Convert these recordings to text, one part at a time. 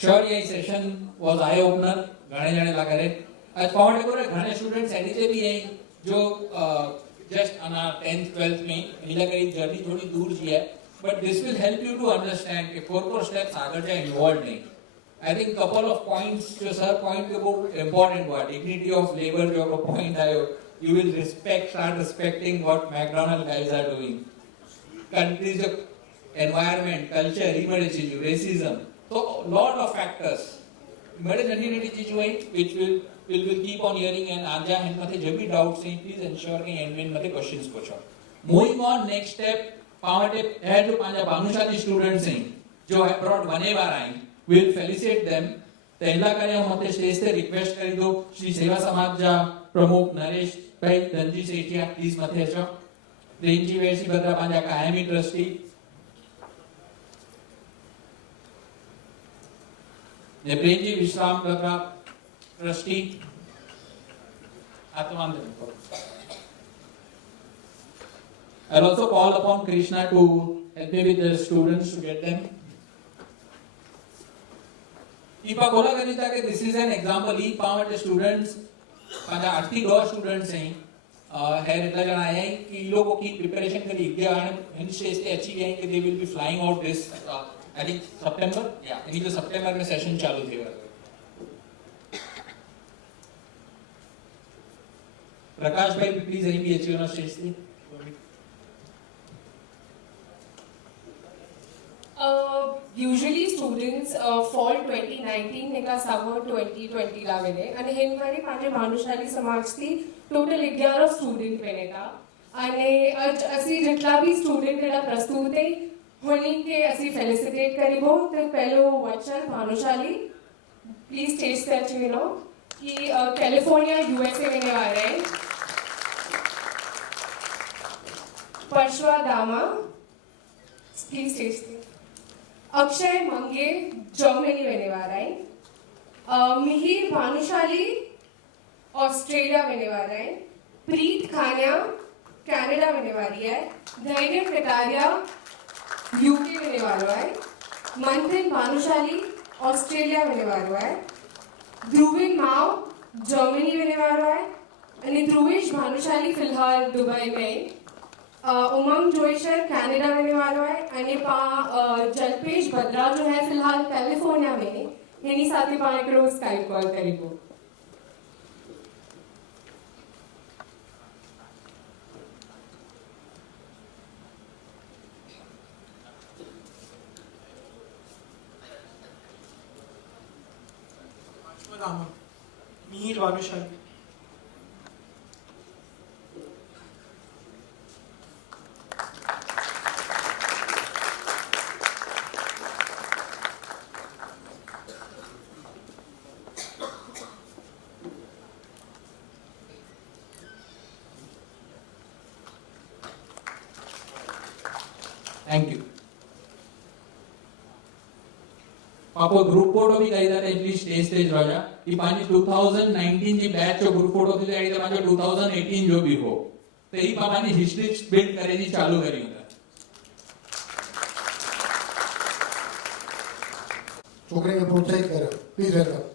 Sure ये session was eye opener घणे जणे ला करे आज पॉइंट को घणे स्टूडेंट्स एडिटे भी है जो जस्ट ऑन 10th 12th में इला करी जर्नी थोड़ी दूर जी है but this will help you to understand कि फोर स्टेप्स आगे जा इन्वॉल्व नहीं I think couple of points जो सर पॉइंट के वो इंपॉर्टेंट हुआ डिग्निटी ऑफ लेबर जो आपको पॉइंट आयो you will respect start respecting what McDonald guys are doing countries environment culture ई बड़ी चीज racism so lot of factors बड़े नन्ही चीज हुई which will keep on hearing and आजा हैं मते जब भी डाउट्स हैं प्लीज इंश्योर कि एंड में मते क्वेश्चंस पूछो मूविंग ऑन नेक्स्ट स्टेप पावटे है जो पांजा भानुशाली स्टूडेंट्स हैं जो अब्रॉड बने बार आए विल फेलिसिटेट देम पहला करे हम मते स्टेज पे रिक्वेस्ट कर दो श्री सेवा समाज जा प्रमुख नरेश भाई धनजी सेठिया प्लीज मते अचो रेंजी वेसी बदरा पांजा कायमी ट्रस्टी प्रेमजी विश्राम करना trustee Atmanand I'll also call upon Krishna to help me with the students to get them. इपा बोला करी था कि this is an example E power the students पांचा आर्थिक दो students हैं है इतना जन आया है कि लोगों की preparation करी इधर आने इन स्टेज पे अच्छी है कि they will be flying out this I think September, yeah, इन्हीं जो September में सेशन चालू थे प्रकाश भाई प्लीज यहीं भी अच्छी होना स्टेज थी usually students fall 2019 ने का summer 2020 ला वेने अने हेन वारी पांचे भानुशाली समाज थी total 11 student वेने था अने असी जितना भी student केड़ा प्रस्तुत है होनी के असी फेलिसिटेट करीबो तो पहलो वचन भानुशाली प्लीज स्टेज पे अच्छे विनो कि कैलिफोर्निया यूएसए में आ रहे हैं परशवा दामा प्लीज स्टेज पे अक्षय मंगे जर्मनी में आ रहे हैं मिहिर भानुशाली ऑस्ट्रेलिया में आ रहे हैं प्रीत खानिया कनाडा में आ रही है धैर्य कटारिया यूके में वाला है मंथन भानुशाली ऑस्ट्रेलिया में वाला है ध्रुविन माओ जर्मनी में वाला है और ध्रुवेश भानुशाली फिलहाल दुबई में उमंग जोईशर कनाडा में वाला है और जलपेश बद्रा जो है फिलहाल कैलिफोर्निया में इन्हीं साथी पाए करो स्काइप कॉल करीबो मिहिर भानुशाली थैंक यू आपको ग्रुप फोटो भी कही था एटलीस्ट स्टेज स्टेज राजा कि पानी 2019 जी बैच जो ग्रुप फोटो थी आई था जो 2018 जो भी हो तो ई पानी हिस्ट्री बिल्ड करे जी चालू करी होता छोकरे के प्रोत्साहित करो प्लीज वेलकम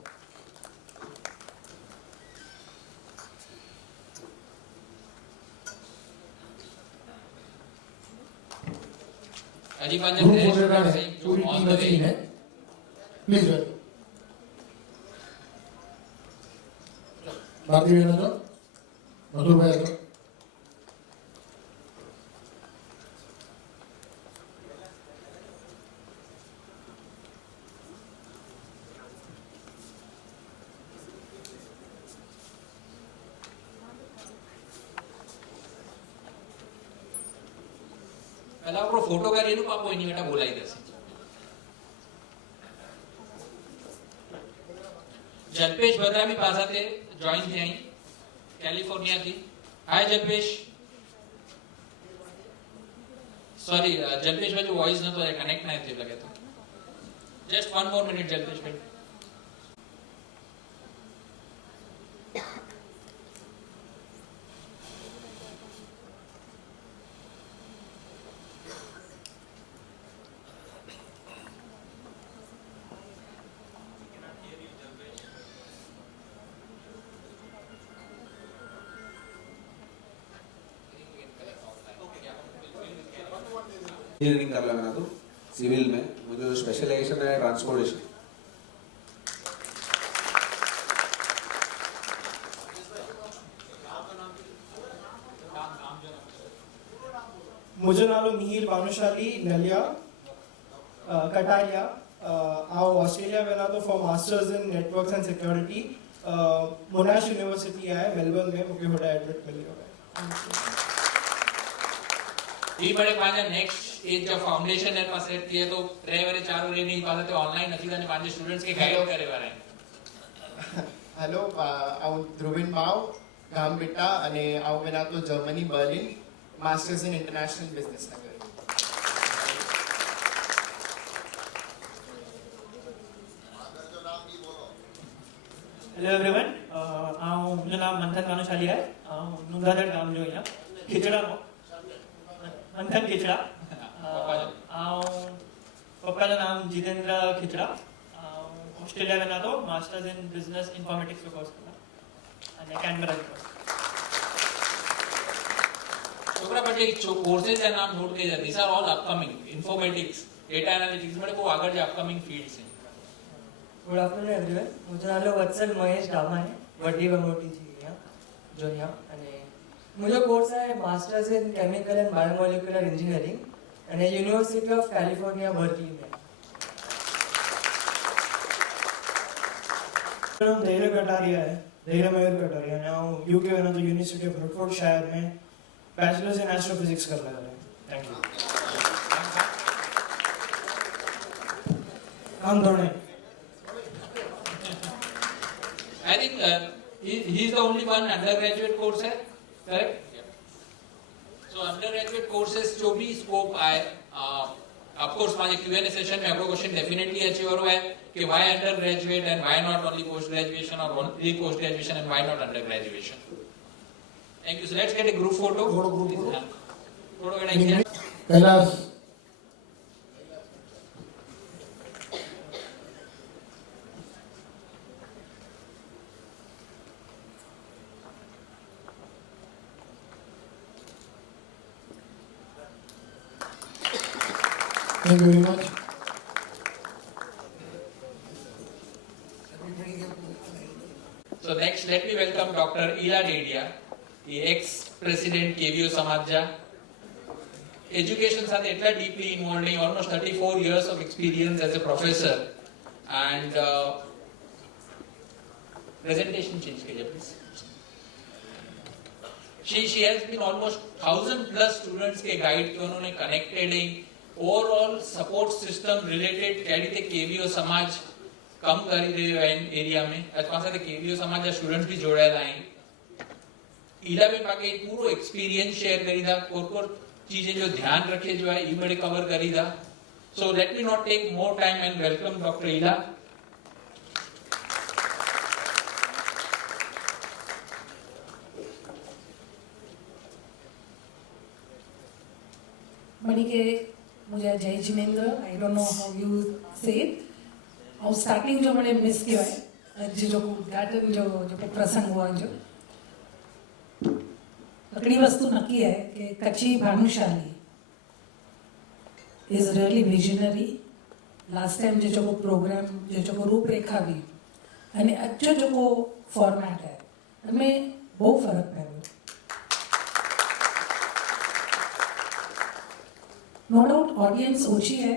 अजी पांजे जो ऑन द वे है प्लीज वेलकम भारती बहन जो मधुर भाई जो पहला आपको फोटो का रेनू पापो इन्हीं बेटा बोला ही दस जलपेश बद्रा भी पास आते ज्वाइन थे आई कैलिफोर्निया थी हाय जलपेश सॉरी जलपेश भाई जो वॉइस ना तो कनेक्ट ना थे लगे तो जस्ट 1 more minute जलपेश भाई इंजीनियरिंग कर लेना तो सिविल में मुझे स्पेशलाइजेशन है ट्रांसपोर्टेशन। मुझे नालो मिहिर भानुशाली नलिया कटारिया आओ ऑस्ट्रेलिया वेला तो for masters in networks and security मोनाश university है मेलबर्न में मुझे होड़ा एडमिट मिली है। ई बड़े पांजा नेक्स्ट एज जो फाउंडेशन है पास सेट किए तो रे वरे चारों रे नहीं पाते तो ऑनलाइन નથી અને પાંજે સ્ટુડન્ટ્સ કે ગાઈડ કરે વારે। હેલો આવું ધ્રુવિન બાવ ગામ બેટા અને આવું મેના તો Germany Berlin masters in international business ના કર્યું। हेलो एवरीवन मुझे नाम मंथन भानुशाली है नुंदादड़ गाम जो है खिचड़ा मंथन खिचड़ा पप्पा का नाम जितेंद्र खिचड़ा ऑस्ट्रेलिया में ना तो मास्टर्स इन बिजनेस इन्फॉर्मेटिक्स को कोर्स करना અને कैनबरा को છોકરા પછી કોર્सेस का नाम नोट के these are all upcoming informatics data analytics में को आगे जो upcoming fields हैं। गुड आफ्टरनून एवरीवन मुझे नालो वत्सल महेश डामा है वडी बंगोटी जी यहाँ जो यहाँ अने मुझे कोर्स है masters in chemical and biomolecular engineering अने यूनिवर्सिटी ऑफ कैलिफोर्निया बर्कली में। मेरा नाम धैर्य कटारिया है धैर्य मयूर कटारिया है यूके में ना तो यूनिवर्सिटी ऑफ हर्टफोर्डशायर में बैचलर्स इन एस्ट्रोफिजिक्स कर रहा है। Thank you. हम दोनों I think he is the only one undergraduate course है, correct? So undergraduate courses जो भी scope आए, of course माजे Q&A session में आपको question definitely अच्छी और है कि why undergraduate and why not only post graduation or only post graduation and why not undergraduation. Thank you. So let's get a group photo. Photo get Kailash Thank you very much. So next, let me welcome Dr. Ila Dedia, the ex-president KVO Samadja. Education સાથે એટલા deeply involved in almost 34 years of experience as a professor and presentation change कीजिए please. She has been almost 1000 plus students के guide के उन्होंने connected है overall support system related कह रही थे KVO समाज कम કરી રહ્યો है एरिया में અથવા સાથે KVO સમાજ ના સ્ટુડન્ટ્સ भी જોડાયેલા हैं। ઈલાબેન પાકે એક પૂરો એક્સપીરિયન્સ શેર કરી દા કોર चीजें जो ध्यान रखे जो है ई बड़े कवर करी दा। So let me not take more time and welcome doctor Ila. Manike मुझे जय जिनेंद्र I don't know how you say it और स्टार्टिंग जो मैंने मिस किया है जो उद्घाटन जो प्रसंग हुआ जो हिकिड़ी वस्तु नक्की है कि Kutchi Bhanushali is really visionary. Last time जो प्रोग्राम जो रूपरेखा हुई अने अचो जो फॉर्मेट है उनमें बहुत फर्क पड़ो। नो डाउट ऑडियंस ओછી है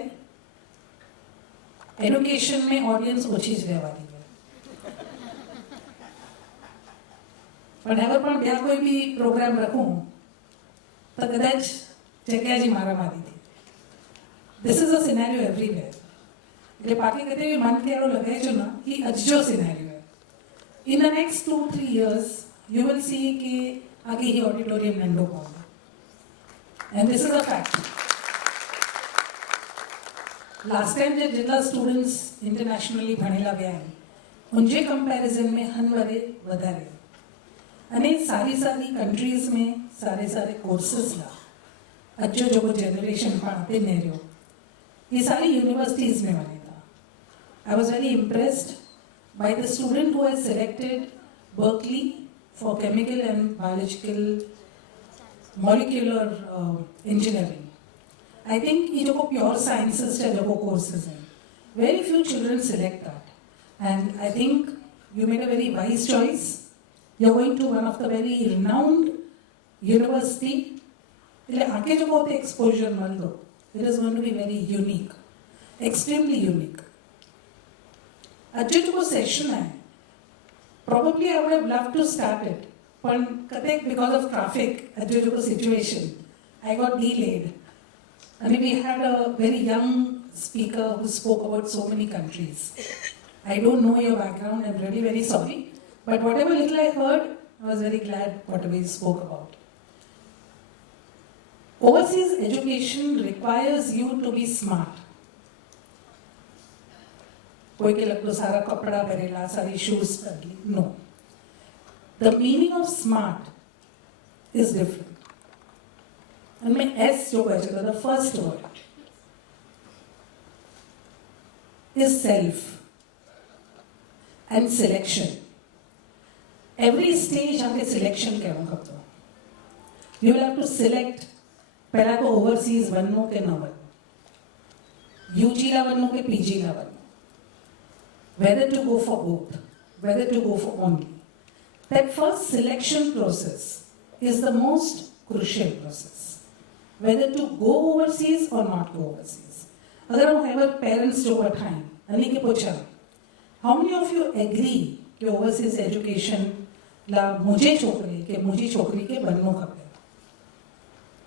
एडुकेशन में ऑडियंस ओછી ज रहवानी है પણ હવે પણ બીજા કોઈ બી પ્રોગ્રામ રખું તો કદાચ જગ્યાજી મારામાંથી થी this is a scenario everywhere એટલે પાકે કદે બી મન કેરો લગાય છો ના कि अजो सिनेरियो है in the next 2-3 years you will see कि आगे ही ऑडिटोरियम नंढो पवंदो and this is a fact. Last time जे जितना स्टूडेंट्स इंटरनेशनली भणेला विया आहिनि उनजे कंपेरिजन में हनवरे वधारे अने सारी सारी कंट्रीज में सारे सारे कोर्सेस ला अचो जो जनरेशन पण पे नेरियो ये सारी यूनिवर्सिटीज में वने था। I was very impressed by the student who has selected Berkeley for chemical and biological molecular engineering I think ये जो pure sciences के जो courses हैं, very few children select that. And I think you made a very wise choice. You're going to one of the very renowned university. એટલે આગે જો પોતે exposure મળતો, it is going to be very unique, extremely unique. આજે જો session है, probably I would have loved to start it, but because of traffic, આજે જો situation, I got delayed. And we had a very young speaker who spoke about so many countries. I don't know your background, I'm really very sorry. But whatever little I heard, I was very glad whatever you spoke about. Overseas education requires you to be smart. कोई के लगता सारा कपड़ा पहरेला, सारी shoes पहरली. No. The meaning of smart is different. And my S जो बचेगा, the first word is self and selection. Every stage आके selection कहूँ कब तो. You will have to select पहला तो overseas बननो के ना बननो, UG ला बननो के PG La बननो, whether to go for both, whether to go for only. That first selection process is the most crucial process. Whether to go overseas or not go overseas. अगर हम ever parents जो बैठाएं, अनी के पूछा, how many of you agree कि overseas education ला मुझे छोकरी के मुझे छोकरी के बननो खपे?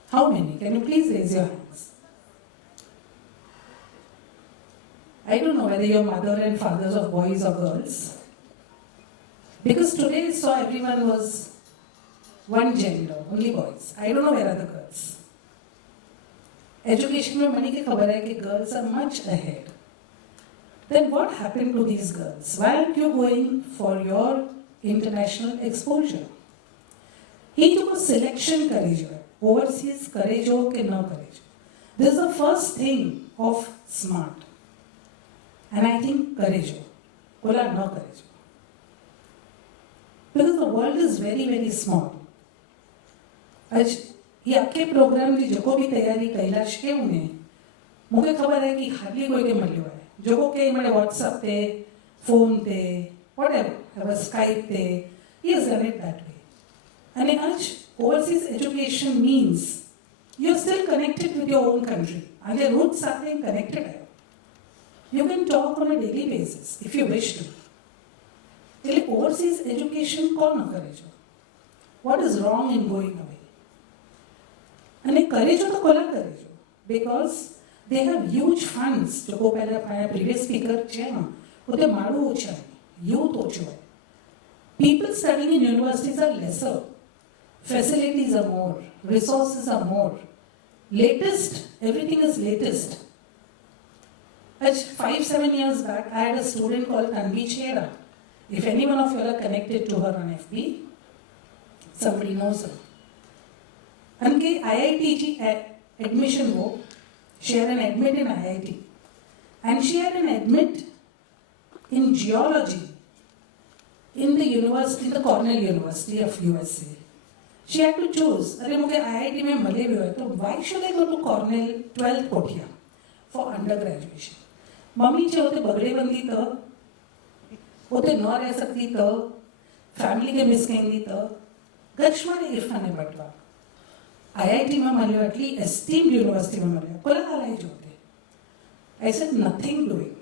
How many? Can you please raise your hands? I don't know whether you're mother and fathers of boys or girls. Because today I saw everyone was one gender, only boys. I don't know where are the girls. Education में money की खबर है कि girls are much ahead. Then what happened to these girls? Why aren't you going for your international exposure? ये जो selection करे जो है, overseas करे जो कि ना करे जो. This is the first thing of smart. And I think करे जो, बोला ना करे जो. Because the world is very very small. आज ये आके प्रोग्राम की जो भी तैयारी कैलाश के उन्हें मुझे खबर है कि हार्डली कोई के मल्यो है जो के मेरे व्हाट्सएप पे फोन पे whatever Skype पे he has done it that way. And आज overseas education means you're still connected with your own country and your roots are connected है. You can talk on a daily basis if you wish to. એટલે overseas education कौन न करे जो? What is wrong in going away? અને કરે જો તો કોલા કરે જો? Because they have huge funds. जो को पहले अपना previous speaker છે ना, उते मारू ओछा है, youth ओछो है. People studying in universities are lesser. Facilities are more, resources are more. Latest, everything is latest. As 5-7 years back, I had a student called Tanvi Chera. If anyone of you are connected to her on FB, somebody knows her. उनके IIT की admission वो, she had an admit in IIT, and she had an admit in geology in the university, the Cornell University of USA. She had to choose. अरे मुझे IIT में मले भी हुए तो why should I go to Cornell 12th कोठिया for undergraduation? Mummy जो होते बगड़े बंदी तो होते न रह सकती तो फैमिली के मिस कहेंगी तो गश्मरे इरफाने बटवा IIT में मल्यो एटली एस्टीम्ड यूनिवर्सिटी में मल्यो कोला हालाई जोते. I said nothing doing.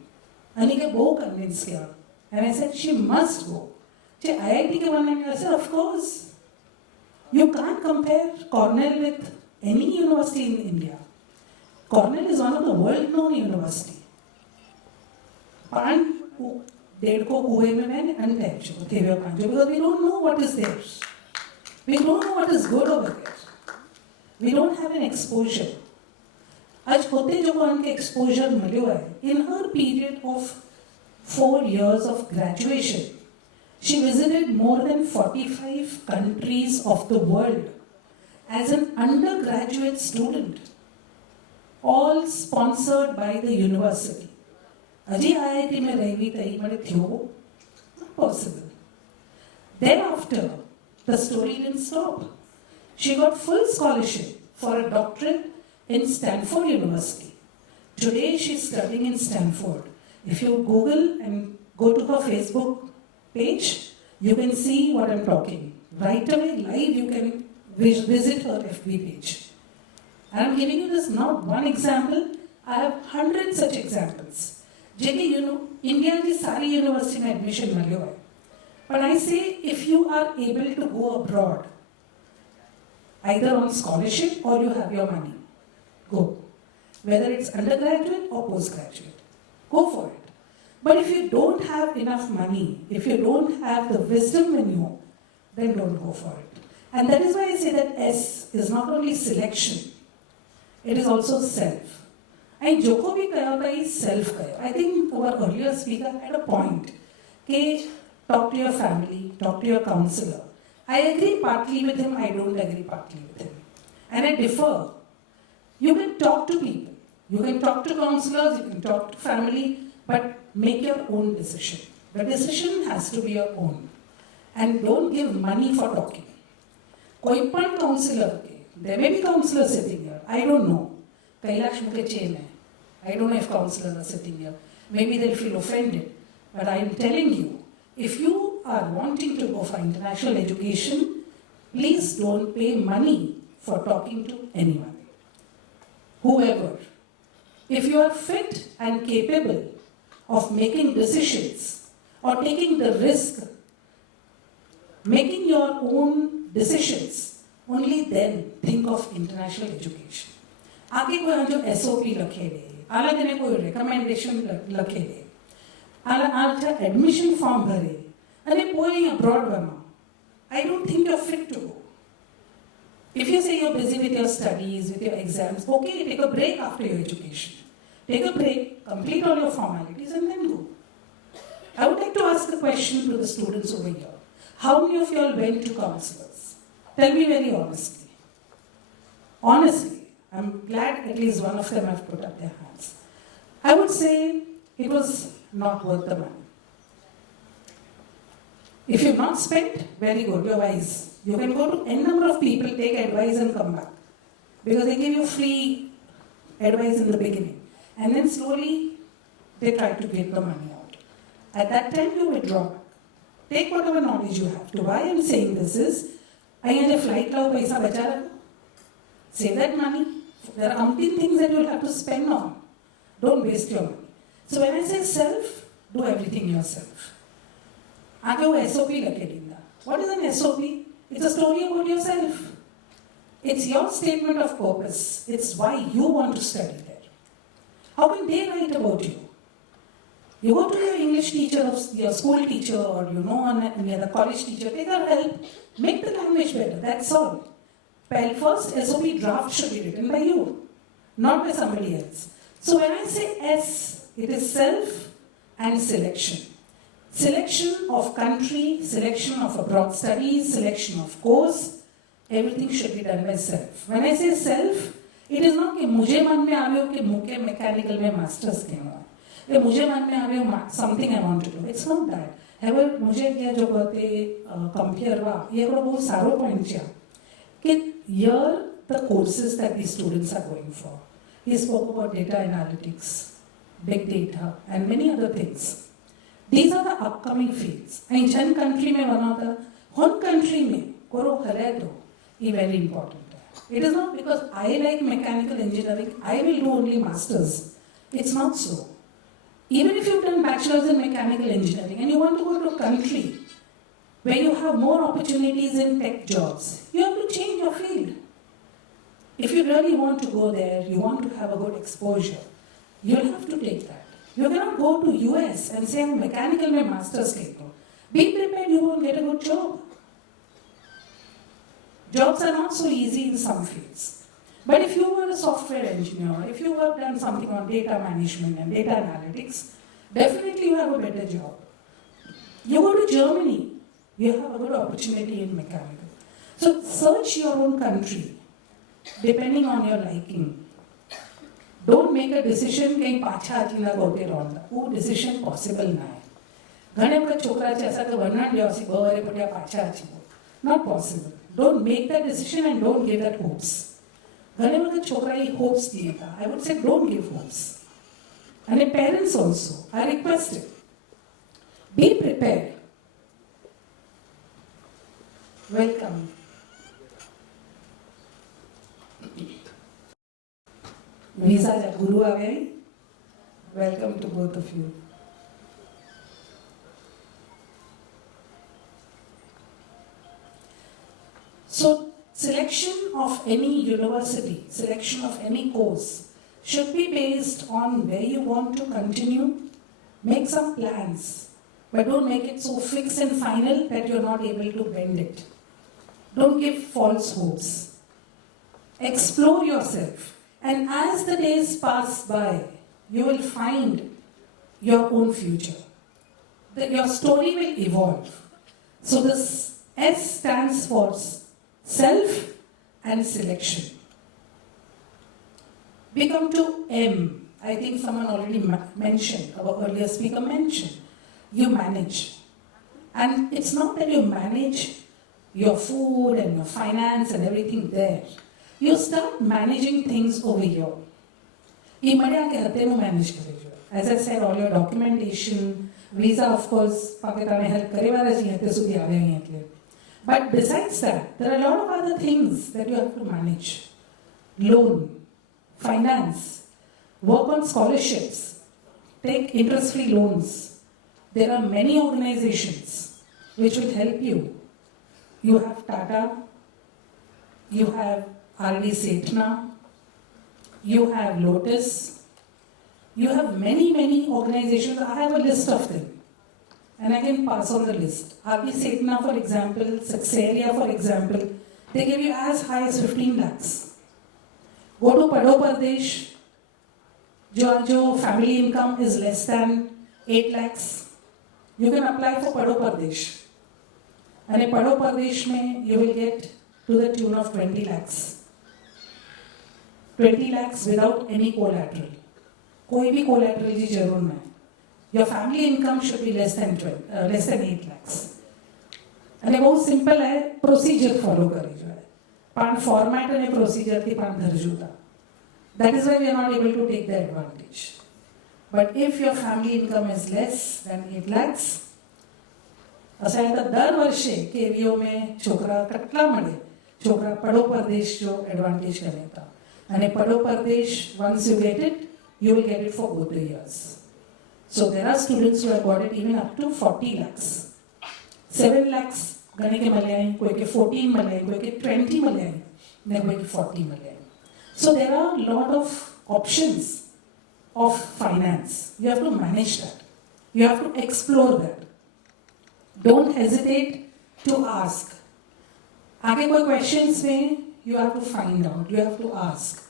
अनी के बहुत कन्विंस किया and I said she must go. J IIT के बनने में I said of course. You can't compare Cornell with any university in India. Cornell is one of the world-known university. पान डेढ़ को कुएं में मैंने untouched थे वे पांचों because we don't know what is there. We don't know what is good over there. We don't have an exposure. आज होते जो को उनके exposure मिलो है. In her period of 4 years of graduation, she visited more than 45 countries of the world as an undergraduate student, all sponsored by the university. अजी IIT में रही तई मरे थियो not possible. Thereafter, the story didn't stop. She got full scholarship for a doctorate in Stanford University. Today she's studying in Stanford. If you Google and go to her Facebook page, you can see what I'm talking. Right away, live, you can visit her FB page. And I'm giving you this not one example, I have 100 such examples. JK, India की सारी university में admission मिले हुए. But I say, if you are able to go abroad, either on scholarship or you have your money, go. Whether it's undergraduate or postgraduate, go for it. But if you don't have enough money, if you don't have the wisdom in you, then don't go for it. And that is why I say that S is not only selection, it is also self. And Joko bhi kaya hoga is self kaya. I think our earlier speaker had a point. Ke talk to your family, talk to your counselor. I agree partly with him, I don't agree partly with him. And I differ. You can talk to people. You can talk to counselors, you can talk to family, but make your own decision. The decision has to be your own. And don't give money for talking. Koi pan counselor ke, there may be counselors sitting here, I don't know. Kailash Mukhe chain hai. I don't know if counselors are sitting here. Maybe they'll feel offended. But I am telling you, if you are wanting to go for international education, please don't pay money for talking to anyone. Whoever. If you are fit and capable of making decisions or taking the risk, making your own decisions, only then think of international education. आगे कोई जो SOP लखे दे, अलग ने कोई recommendation लखे दे, अलग admission form भरे, अरे कोई abroad बना. I don't think you're fit to go. If you say you're busy with your studies, with your exams, okay, take a break after your education. Take a break, complete all your formalities, and then go. I would like to ask a question to the students over here. How many of you all went to counselors? Tell me very honestly. Honestly, I'm glad at least one of them have put up their hands. I would say it was not worth the money. If you've not spent, very good, you're wise. You can go to n number of people, take advice and come back. Because they give you free advice in the beginning. And then slowly, they try to get the money out. At that time, you withdraw. Take whatever knowledge you have. To why I'm saying this is, I had a flight lao paisa bacha rakho. Save that money. There are umpteen things that you'll have to spend on. Don't waste your money. So when I say self, do everything yourself. आगे वो SOP लगे दिंदा. What is an SOP? It's a story about yourself. It's your statement of purpose. It's why you want to study there. How can they write about you? You go to your English teacher, your school teacher, or any other college teacher, take their help, make the language better. That's all. First SOP draft should be written by you, not by somebody else. So when I say S, it is self and selection. Selection of country, selection of abroad studies, selection of course, everything should be done by self. When I say self, it is not कि मुझे मन में आवे हो कि मुझे mechanical में masters करना है, या मुझे मन में आवे हो something I want to do. It's not that. However, मुझे क्या जो कहते compare वा, ये एक बहुत सारो point है कि here the courses that these students are going for. He spoke about data analytics, big data, and many other things. These are the upcoming fields. And जन country में बना था, हर country में करो करे तो ये very important. It is not because I like mechanical engineering, I will do only masters. It's not so. Even if you've done bachelor's in mechanical engineering and you want to go to a country where you have more opportunities in tech jobs, you have to change your field. If you really want to go there, you want to have a good exposure, you'll have to take that. You cannot go to US and say I'm mechanical में masters करता. Be prepared, you won't get a good job. Jobs are not so easy in some fields. But if you were a software engineer, if you have done something on data management and data analytics, definitely you have a better job. You go to Germany, you have a good opportunity in mechanical. So search your own country, depending on your liking. Don't make a decision कहीं पाछा आजीना गोटे रोंदा. वो decision possible ना है. घने बड़े छोकरा चैसा के वर्णन दियासी बाहरे पड़िया पाछा आजीबो. Not possible. Don't make that decision and don't give that hopes. ઘણી વખત છોકરાએ હોપ્સ દીધા હતા. I would say don't give hopes. And the parents also, I request it. Be prepared. Welcome. Visa ja Guru આવે. Welcome to both of you. So, selection of any university, selection of any course should be based on where you want to continue. Make some plans, but don't make it so fixed and final that you're not able to bend it. Don't give false hopes. Explore yourself, and as the days pass by, you will find your own future. Your story will evolve. So this S stands for self and selection. We come to M. I think someone already mentioned, our earlier speaker mentioned. You manage. And it's not that you manage your food and your finance and everything there. You start managing things over here. એ મળ્યા કે હતેનું manage કરી જોઈએ. As I said, all your documentation, visa of course, પાકિસ્તાને help કરીવાર જ હતે સુધી આવ્યા અહીં એટલે. But besides that, there are a lot of other things that you have to manage. Loan, finance, work on scholarships, take interest-free loans. There are many organizations which will help you. You have Tata, you have R.D. Setna, you have Lotus, you have many, many organizations. I have a list of them. And I can pass on the list. R.D. Setna, for example, Saxeria, for example, they give you as high as 15 lakhs. Go to Padho Pradesh, jo family income is less than 8 lakhs. You can apply for Padho Pradesh. And in Padho Pradesh, you will get to the tune of 20 lakhs. 20 lakhs without any collateral. कोई भी collateral की जरूर नहीं. Your family income should be less than 8 lakhs. અને બહુ simple है procedure follow કરવી જોઈએ. પણ ફોર્મેટ અને પ્રોસિજરથી પણ ધરજુતા. That is why we are not able to take the advantage. But if your family income is less than 8 lakhs, असां त दर वर्षे केवीओ में छोकरा કેટલા મળે. छोकरा પડો પરદેશ जो एडवांटेज करे था. અને પડો પરદેશ, once you get it, you will get it for both the years. So there are students who have got it even up to 40 lakhs. 7 lakhs गणे के मले आई, कोई के 14 मले आई, कोई के 20 मले आई, ने कोई के 40 मले आई. So there are a lot of options of finance. You have to manage that. You have to explore that. Don't hesitate to ask. आगे कोई questions में you have to find out. You have to ask.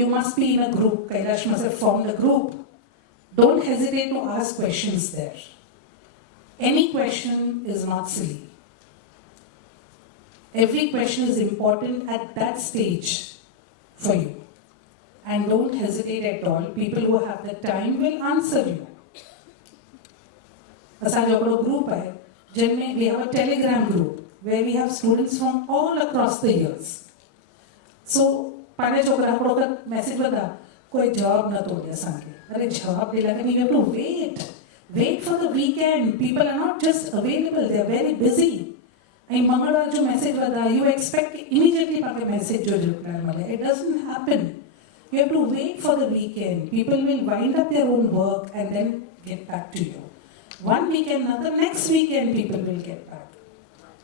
You must be in a group. Kailash must have formed a group. Don't hesitate to ask questions there. Any question is not silly. Every question is important at that stage for you. And don't hesitate at all. People who have the time will answer you. असांजो हिकिड़ो group आहे जंहिंमें we have a telegram group where we have students from all across the years. So पाणे छोकिरा हिकिड़ो वक़्तु message वधा कोई जवाब नथो ॾे असांखे. अरे जवाब ॾे लाइ you have to wait for the weekend. People are not just available, they are very busy. ऐं मंगलवार जो message Wardha you expect immediately पाण मैसेज जो रिप्लाई मिले. It doesn't happen. You have to wait for the weekend. People will wind up their own work and then get back to you. One weekend, another, next weekend people will get back.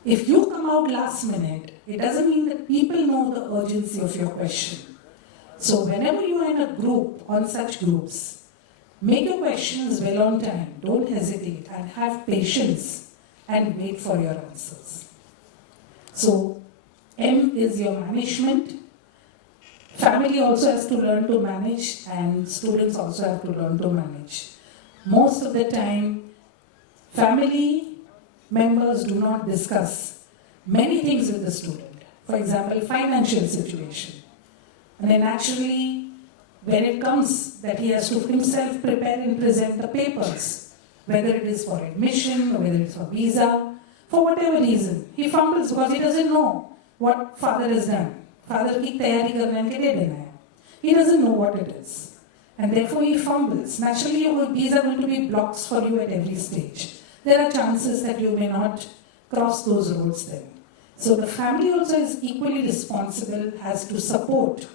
If you come out last minute, it doesn't mean that people know the urgency of your question. So whenever you are in a group, on such groups, make your questions well on time. Don't hesitate and have patience and wait for your answers. So M is your management. Family also has to learn to manage and students also have to learn to manage. Most of the time, family members do not discuss many things with the student. For example, financial situation. And then naturally, when it comes that he has to himself prepare and present the papers, whether it is for admission or whether it's for visa, for whatever reason, he fumbles because he doesn't know what father has done father की तैयारी करने के लिए देना है. He doesn't know what it is. And therefore he fumbles. Naturally, these are going to be blocks for you at every stage. There are chances that you may not cross those roads then. So the family also is equally responsible, has to support.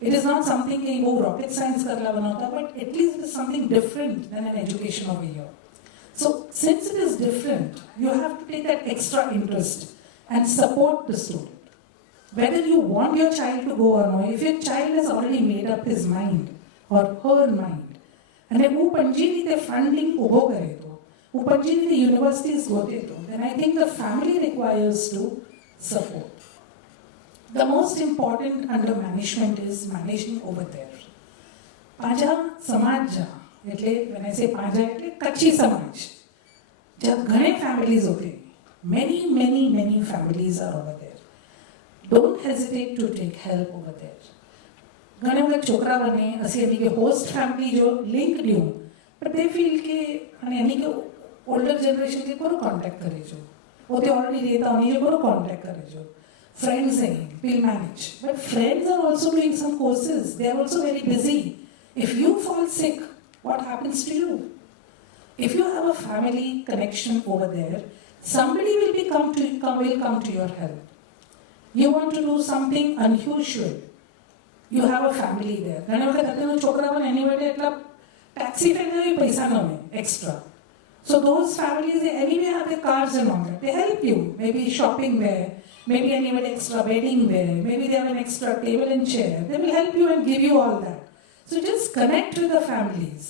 It is not something कि वो rocket science करला बना होता, but at least it is something different than an education over here. So since it is different, you have to take that extra interest and support the student. Whether you want your child to go or not, if your child has already made up his mind or her mind, અને હું પંજી રીતે funding ઊભો કરે તો, હું પંજી રીતે universities ગોતે તો, then I think the family requires to support. The most important under management is managing over there. પાંજા સમાજ જા, એટલે when I say પાંજા એટલે કચ્છી સમાજ, જ્યાં ઘણે families હોતે, many families are over there. Don't hesitate to take help over there. ઘણા વખત છોકરા બને હશે એની કે હોસ્ટ ફેમિલી જો લિંક લ્યું પણ તે ફીલ કે અને એની કે ઓલ્ડર જનરેશન કે કોનો કોન્ટેક્ટ કરે છો પોતે ઓલરેડી રહેતા હોની જે કોનો કોન્ટેક્ટ કરે છો ફ્રેન્ડ્સ અહીં will manage but friends are also doing some courses they are also very busy if you fall sick what happens to you? If you have a family connection over there, somebody will come to your help. You want to do something unusual, you have a family there. ઘણા વખત અત્યારનો છોકરાઓને એની માટે એટલા taxi ફેરને બી પૈસા ન હોય extra. So those families they anyway have their cars and all that. They help you. Maybe shopping wear, maybe anybody extra bedding wear, maybe they have an extra table and chair. They will help you and give you all that. So just connect with the families.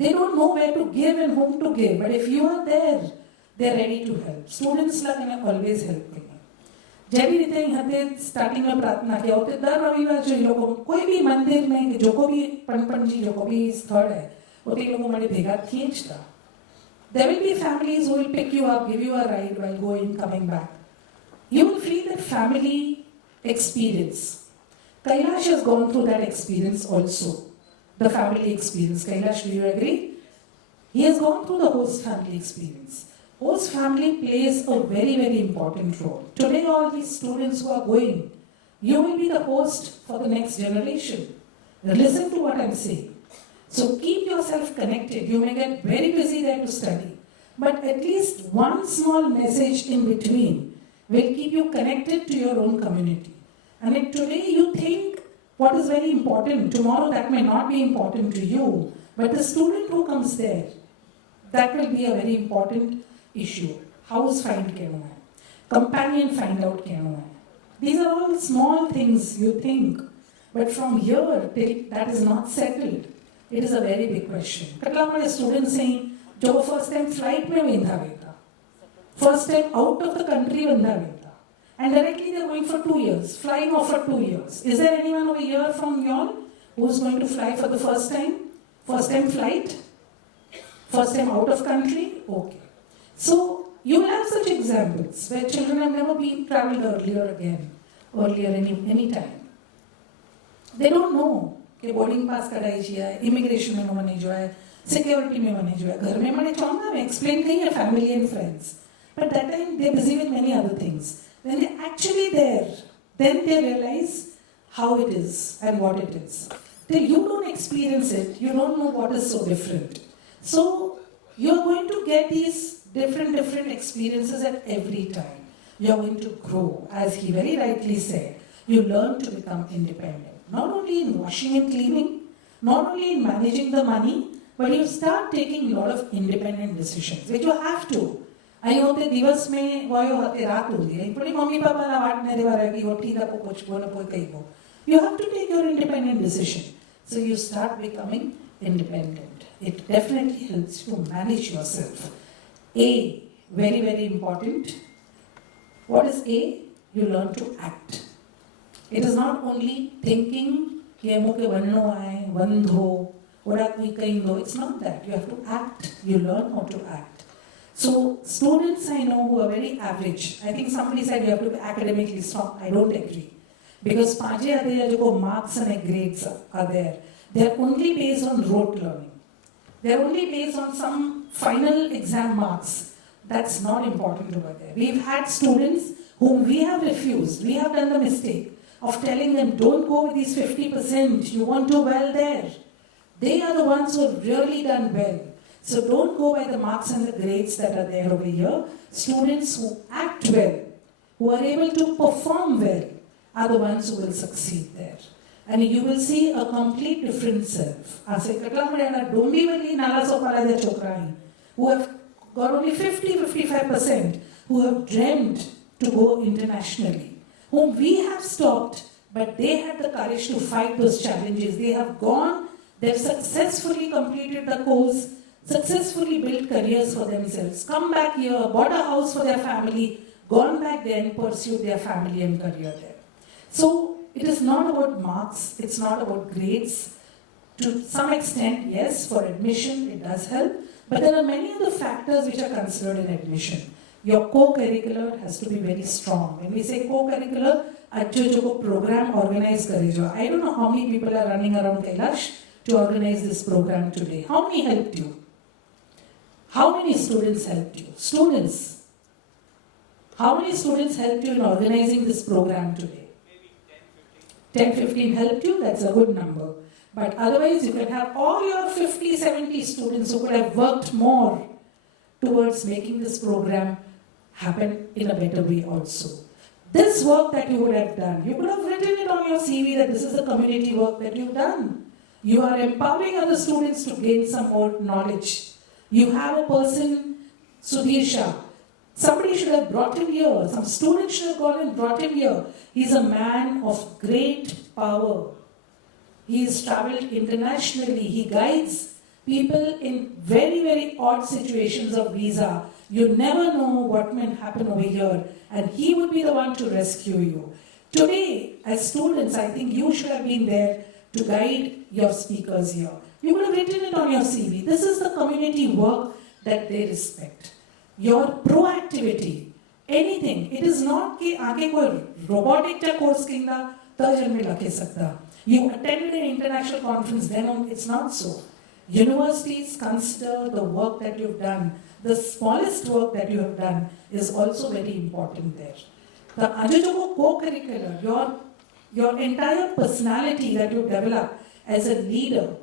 They don't know where to give and whom to give, but if you are there, they are ready to help. Students like always help me. જેવી રીતે હતે સ્ટાર્ટિંગમાં પ્રાર્થના કે આવતે દર રવિવાર જો એ લોકો કોઈ બી મંદિર में કે જો કોઈ બી પણપણજી જો કોઈ બી સ્થળ है ઓતે એ લોકો માટે ભેગા થઈએ જ તા. There will be families who will pick you up, give you a ride while going, coming back. You will feel that family experience. Kailash has gone through that experience also, the family experience. Kailash, do you agree? He has gone through the host family experience. Host family plays a very important role. Today, all these students who are going, you will be the host for the next generation. Now listen to what I'm saying. So keep yourself connected. You may get very busy there to study, but at least one small message in between will keep you connected to your own community. And if today you think what is very important, tomorrow that may not be important to you, but the student who comes there, that will be a very important issue. House find kehna hai, companion find out kehna hai. These are all small things you think, but from here till that is not settled, it is a very big question. કેટલા મને students અહીં જો first time flight में વેંધા વેતા, first time out of the country વેંધા વેતા, and directly they are going for 2 years, flying off for 2 years. Is there anyone over here from y'all who is going to fly for the first time? First time flight? First time out of country? Okay. So you will have such examples where children have never been traveled earlier any time. They don't know कि boarding pass कराई चाहिए, immigration में मने जो है, security में मने जो है, घर में मने चाहना मैं एक्सप्लेन कहीं है family and friends, but that time they are busy with many other things. When they actually there, then they realize how it is and what it is. Till you don't experience it, you don't know what is so different. So you are going to get these different experiences at every time. You are going to grow, as he very rightly said. You learn to become independent. Not only in washing and cleaning, not only in managing the money, but you start taking a lot of independent decisions, which you have to. અહીં હોતે દિવસ में વયો હતે રાત ઉલી અહીં પડી mummy પાપાના વાટ ને રેવા રહી ઓઠી દપો પોચકો ને કોઈ કહીબો. You have to take your independent decision. So you start becoming independent. It definitely helps you manage yourself. A, very important. What is A? You learn to act. It is not only thinking कि मुके वन्नो आए वंधो ओरा कोई कहीं दो. It's not that. You have to act. You learn how to act. So students I know who are very average. I think somebody said you have to be academically strong. I don't agree, because पांचे आधे जो marks and grades are there. They are only based on rote learning. They are only based on some final exam marks. That's not important over there. We've had students whom we have refused. We have done the mistake. of telling them, don't go with these 50%, you won't do well there. They are the ones who have really done well. So don't go by the marks and the grades that are there over here. Students who act well, who are able to perform well, are the ones who will succeed there. And you will see a complete different self. Who have got only 50-55%, who have dreamed to go internationally, whom we have stopped, but they had the courage to fight those challenges. They have gone, they've successfully completed the course, successfully built careers for themselves, come back here, bought a house for their family, gone back there and pursued their family and career there. So it is not about marks, it's not about grades. To some extent, yes, for admission it does help, but there are many other factors which are considered in admission. Your co-curricular has to be very strong. When we say co-curricular, achho program organize karejo. I don't know how many people are running around Kailash to organize this program today. How many helped you? How many students helped you? Students. How many students helped you in organizing this program today? Maybe 10-15 helped you, that's a good number. But otherwise, you can have all your 50-70 students who could have worked more towards making this program happen in a better way also. This work that you would have done, you could have written it on your CV that this is the community work that you've done. You are empowering other students to gain some more knowledge. You have a person, Sudhir Shah. Somebody should have brought him here. Some student should have gone and brought him here. He's a man of great power. He has traveled internationally. He guides people in very, very odd situations of visa. You never know what may happen over here. And he would be the one to rescue you. Today, as students, I think you should have been there to guide your speakers here. You would have written it on your CV. This is the community work that they respect. Your proactivity, anything. It is not कि आगे कोई robotic चा course किंगा तर्जन में लगे सकता. You attended an international conference, then it's not so. Universities consider the work that you've done, the smallest work that you have done is also very important there. The Ajajoko co-curricular, your entire personality that you develop as a leader,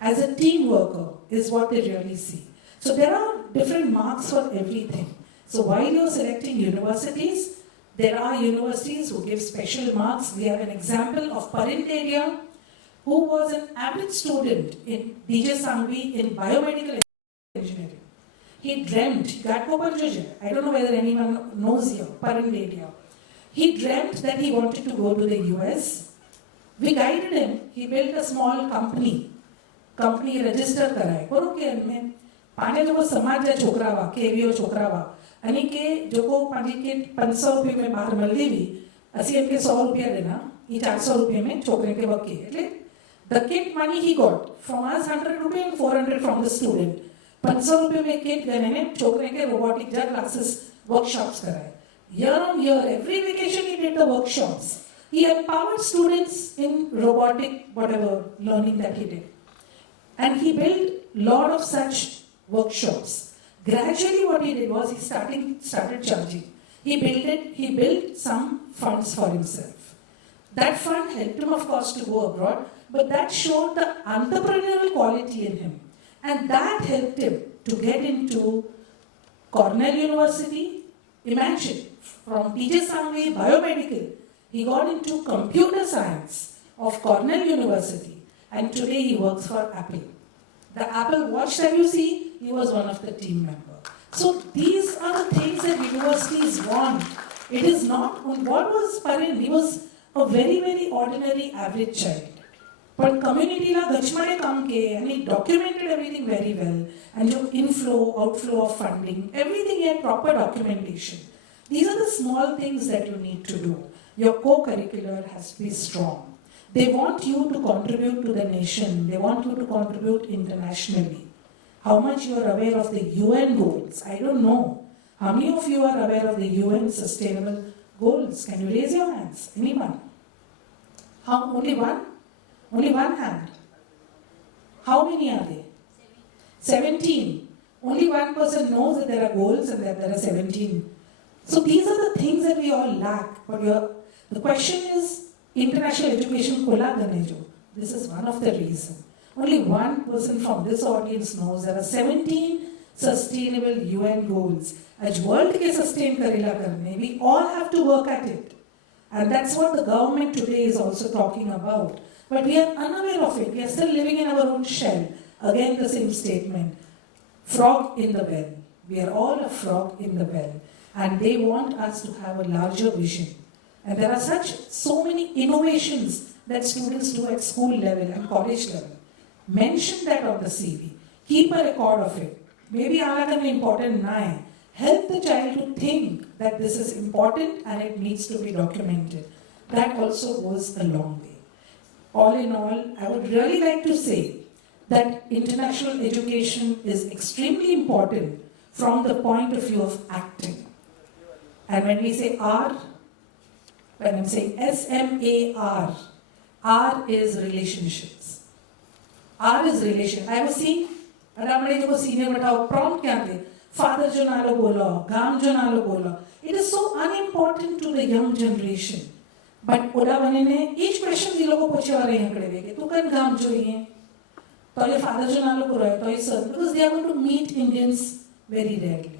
as a team worker is what they really see. So there are different marks for everything. So while you're selecting universities, there are universities who give special marks. We have an example of Parinteria, who was an average student in DJ Sangvi in biomedical engineering. He dreamt, I don't know whether anyone knows here, Parinteria. He dreamt that he wanted to go to the US. We guided him. He built a small company register कराए. करो के में पाने जो समाज जा छोकरावा, केवियो छोकरावा, अने के जो को पाने के 500 रुपये में बाहर मल्ली भी, असी इनके 100 रुपया देना, ये 400 रुपये में छोकरे के वक्त के. The kit money he got from us 100 rupees and 400 from the student. 500 रुपये में kit देने ने छोकरे के robotic jar classes workshops कराए. Year on year, every vacation he did the workshops. He empowered students in robotic whatever learning that he did. And he built a lot of such workshops. Gradually what he did was he started charging. He built some funds for himself. That fund helped him of course to go abroad, but that showed the entrepreneurial quality in him. And that helped him to get into Cornell University. Imagine, from PJ Sangvi, biomedical, he got into computer science of Cornell University. And today he works for Apple. The Apple Watch that you see, he was one of the team members. So these are the things that universities want. It is not, what was Parin? He was a very, very ordinary average child. But community la gachmade kam ke, and he documented everything very well. And your inflow, outflow of funding, everything had proper documentation. These are the small things that you need to do. Your co-curricular has to be strong. They want you to contribute to the nation. They want you to contribute internationally. How much you are aware of the UN goals? I don't know. How many of you are aware of the UN sustainable goals? Can you raise your hands? Anyone? Only one? Only one hand. How many are they? 17. Only one person knows that there are goals and that there are 17. So these are the things that we all lack. But the question is, international education खोला गने जो, this is one of the reasons. Only one person from this audience knows there are 17 sustainable UN goals. आज world के sustain करेला करने, we all have to work at it. And that's what the government today is also talking about. But we are unaware of it. We are still living in our own shell. Again, the same statement. Frog in the well. We are all a frog in the well. And they want us to have a larger vision. And there are so many innovations that students do at school level and college level. Mention that on the CV. Keep a record of it. Maybe alaka mein important nahi. Help the child to think that this is important and it needs to be documented. That also goes a long way. All in all, I would really like to say that international education is extremely important from the point of view of acting. And when we say R, when I'm saying SMAR, R is relationships. R is relation. I was seeing, and I'm ready to go senior, but how prompt kya the? Father jo nalo bola, gam jo nalo bola. It is so unimportant to the young generation. But oda bane ne each question di logo poche wale yahan kade veke. Tu kan gam jo hiye. To ye father jo nalo ko rahe, to ye son, because they are going to meet Indians very rarely.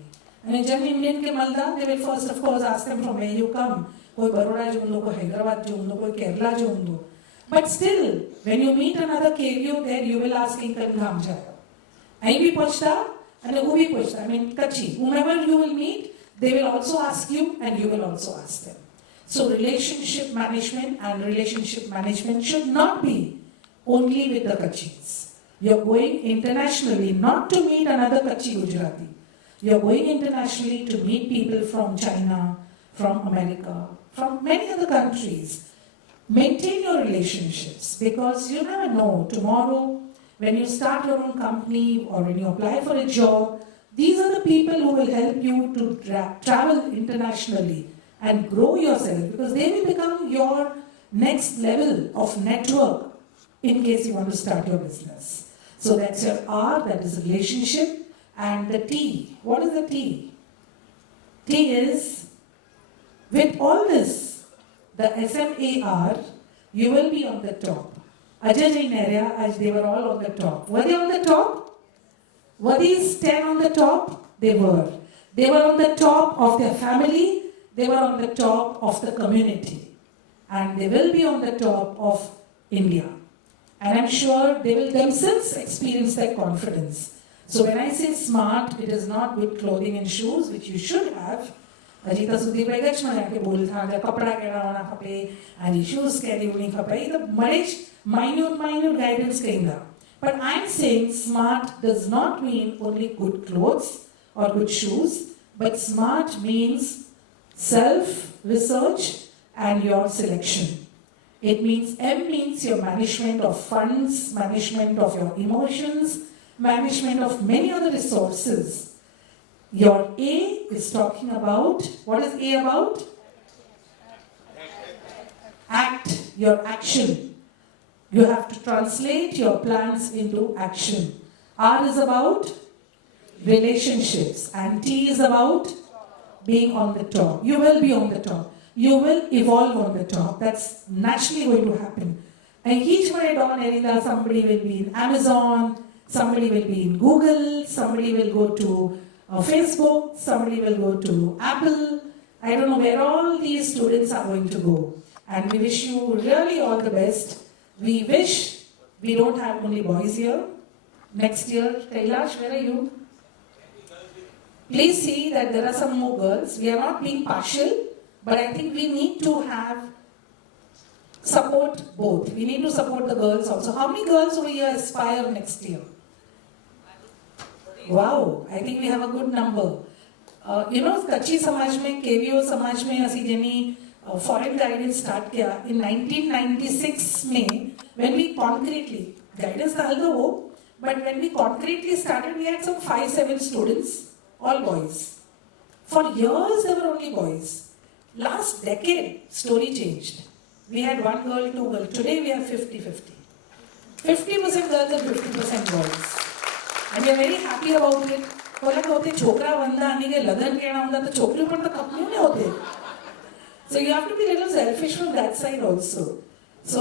And jab Indian ke malda, they will first of course ask them from where you come. Koi Baroda jo undo, koi Hyderabad jo undo, koi Kerala jo undo. But still, when you meet another KVO there, you will ask in kan gam jaya. Ahi bhi pochta. And who we push, I mean, Kachi, whomever you will meet, they will also ask you and you will also ask them. So relationship management should not be only with the Kachis. You're going internationally not to meet another Kachi Gujarati. You're going internationally to meet people from China, from America, from many other countries. Maintain your relationships because you never know tomorrow when you start your own company or when you apply for a job, these are the people who will help you to travel internationally and grow yourself because they will become your next level of network in case you want to start your business. So that's your R, that is relationship, and the T. What is the T? T is, with all this, the SMAR, you will be on the top. Ajay Jain area, as they were all on the top. Were they on the top? Were these 10 on the top? They were. They were on the top of their family. They were on the top of the community. And they will be on the top of India. And I'm sure they will themselves experience that confidence. So when I say smart, it is not good clothing and shoes, which you should have. Ajita Sudeep Bhai ke bol tha, ja kapda kehna hona khape, and shoes kehni honi khape. The minute guidance kahinga. But I'm saying smart does not mean only good clothes or good shoes, but smart means self-research and your selection. It means M means your management of funds, management of your emotions, management of many other resources. Your A is talking about, what is A about? Act, your action. You have to translate your plans into action. R is about relationships and T is about being on the top. You will be on the top. You will evolve on the top. That's naturally going to happen. And each way down area, somebody will be in Amazon, somebody will be in Google, somebody will go to Facebook, somebody will go to Apple. I don't know where all these students are going to go. And we wish you really all the best. We wish we don't have only boys here. Next year, Kailash, where are you? Please see that there are some more girls. We are not being partial, but I think we need to have support both. We need to support the girls also. How many girls over here aspire next year? Wow, I think we have a good number. Kachi Samaj mein, KVO Samaj mein, asi jani foreign guidance start kiya. In 1996 mein, when we concretely, guidance tha halda wo, but when we concretely started, we had some 5-7 students, all boys. For years, there were only boys. Last decade, story changed. We had 1 girl, 2 girls. Today, we have 50-50. 50% girls and 50% boys. And we are very happy about it. बोला होते छोकरा बंदा आने के लगन कहना होता तो छोकरी पर तो कपड़े नहीं होते So you have to be a little selfish from that side also. So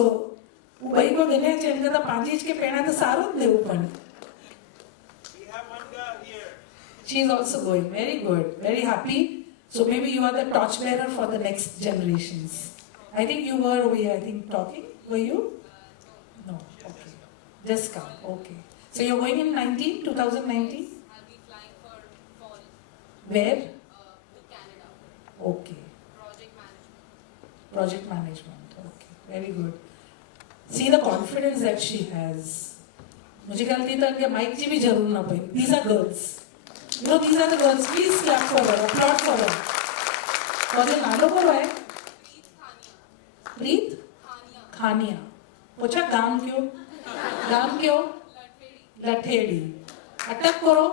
ભાઈ કો ગને છે એમ કરતા 5 ઇંચ કે પેણા તો સારું જ લેવું પણ. She is also going. Very good. Very happy. So maybe you are the torchbearer for the next generations. I think you were over here, I think, talking. Were you? No. Okay. Just come. Okay. So you're going in 2019? I'll be flying for fall. Where? To Canada. Okay. Project management. Project management. Okay. Very good. See the confidence that she has. मुझे ख्याल थी तो इनके mic की भी जरूर ना पड़ी. These are girls. You know, these are the girls. Please clap for her. Applaud for her. और जो नालो को है? प्रीत खानिया. पूछा गाम क्यों? गाम क्यों? लठेड़ी. अटक करो?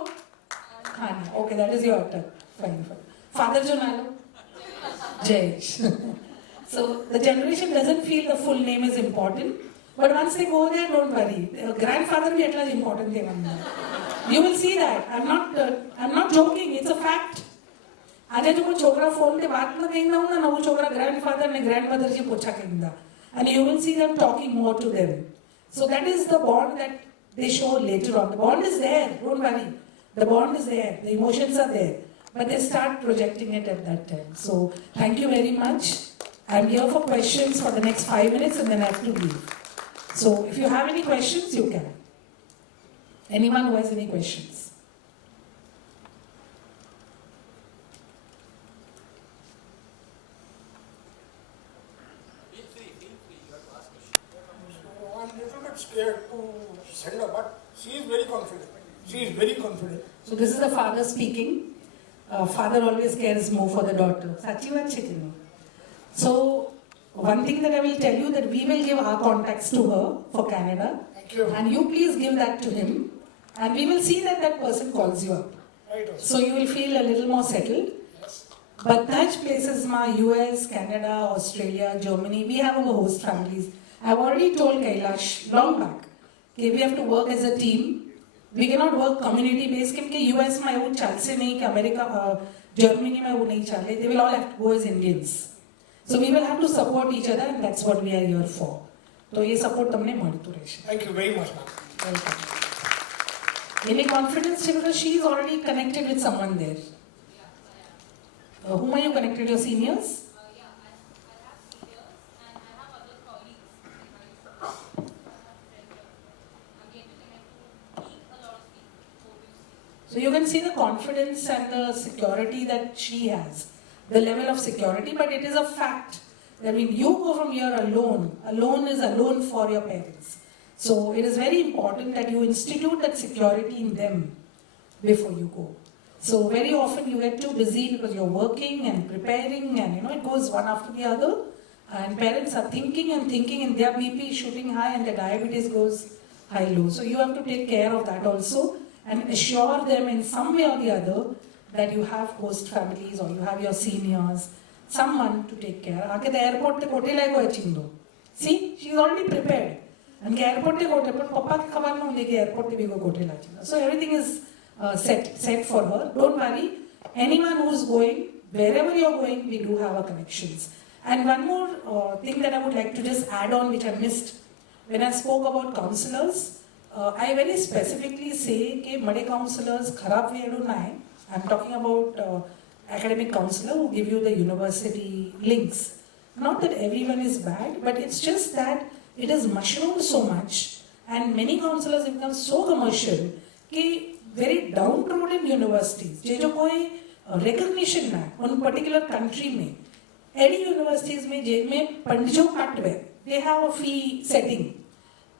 खानिया. Okay, that is your attack. Fine, fine. Father जो नालो? Jayesh. So the generation doesn't feel the full name is important, but once they go there, don't worry. Grandfather भी એટલા જ important थे वहाँ. You will see that. I'm not joking. It's a fact. આજે જો કોઈ છોકરા ફોન તે વાત ન કહીને હું નવું છોકરા ગ્રાન્ડફાધર ને ગ્રાન્ડમધર જે પૂછા કહીંदा and you will see them talking more to them. So that is the bond that they show later on. The bond is there. Don't worry. The bond is there. The emotions are there. But they start projecting it at that time. So thank you very much. I'm here for questions for the next 5 minutes and then I have to leave. So if you have any questions, you can. Anyone who has any questions? I'm a little bit scared to send her, but she is very confident. She is very confident. So this is the father speaking. Father always cares more for the daughter. Sachi વાત છે કે નહીં? So one thing that I will tell you that we will give our contacts to her for Canada. Thank you. And you please give that to him. And we will see that that person calls you up. Right. Also. So you will feel a little more settled. Yes. But such places ma US, Canada, Australia, Germany, we have our host families. I've already told Kailash long back, okay, we have to work as a team. We cannot work community based કેમ કે US માં એવું ચાલશે નહીં કે America જર્મનીમાં એવું નહીં ચાલે. They will all have to go as Indians. So we will have to support each other and that's what we are here for. તો એ સપોર્ટ તમને મળતું રહેશે. Thank you very much, ma'am. Welcome. Any confidence because she is already connected with someone there. Whom are you connected? Your seniors? Yeah, I have seniors and I have other colleagues. I'm going to connect to meet a lot of people. So you can see the confidence and the security that she has, the level of security, but it is a fact that when you go from here alone is alone for your parents. So it is very important that you institute that security in them before you go. So very often you get too busy because you're working and preparing and it goes one after the other and parents are thinking and their BP is shooting high and their diabetes goes high-low. So you have to take care of that also and assure them in some way or the other that you have host families or you have your seniors, someone to take care. Aake the airport te kote lai ko chindo. See, she is already prepared. And airport te kote but papa ke khabar na hunde ke airport te bhi ko kote la chindo. So everything is set for her. Don't worry. Anyone who is going, wherever you are going, we do have our connections. And one more thing that I would like to just add on, which I missed when I spoke about counselors. I very specifically say that made counselors kharab vedu na hai. I'm talking about academic counselor who give you the university links. Not that everyone is bad, but it's just that it has mushroomed so much and many counselors have become so commercial कि very downtrodden universities जो कोई recognition ना उन particular country में AD universities में जिनमें पंडितों काटवे they have a fee setting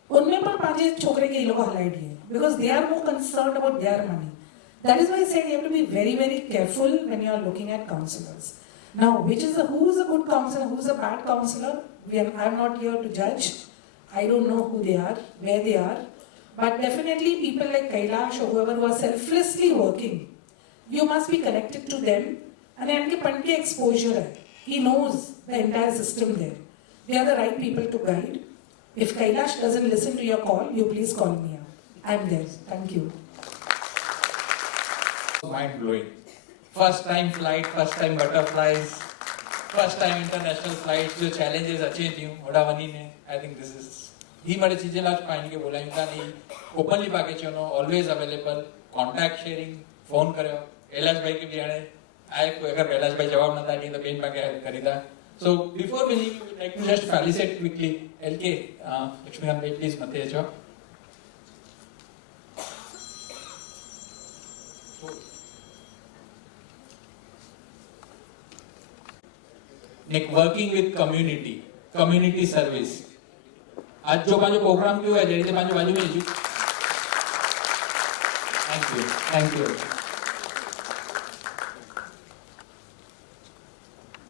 उनमें पर पांचे छोकरे के लोग हलाई दिए because they are more concerned about their money. That is why I said you have to be very very careful when you are looking at counselors. Now, who is a good counselor, who is a bad counselor? I am not here to judge. I don't know who they are, where they are. But definitely people like Kailash or whoever who are selflessly working, you must be connected to them. And उनके पंड के exposure है. He knows the entire system there. They are the right people to guide. If Kailash doesn't listen to your call, you please call me up. I am there. Thank you. Mind blowing. First time flight, first time butterflies. First time international flight जो challenges अच्छे थी वडावनी ने I think this is ही मारे चीजें लाच पाइन के बोला इनका नहीं ओपनली पाके चोनो always available contact sharing phone करो कैलाश भाई के भी आने आए कोई अगर कैलाश भाई जवाब न था नहीं तो बेन पाके हेल्प करीदा so before we leave like to just felicitate quickly L K Laxmikant भाई प्लीज मते जो Like working with community service. आज जो पांचो प्रोग्राम क्यों है जेडी से पांचो बाजू में जी. Thank you.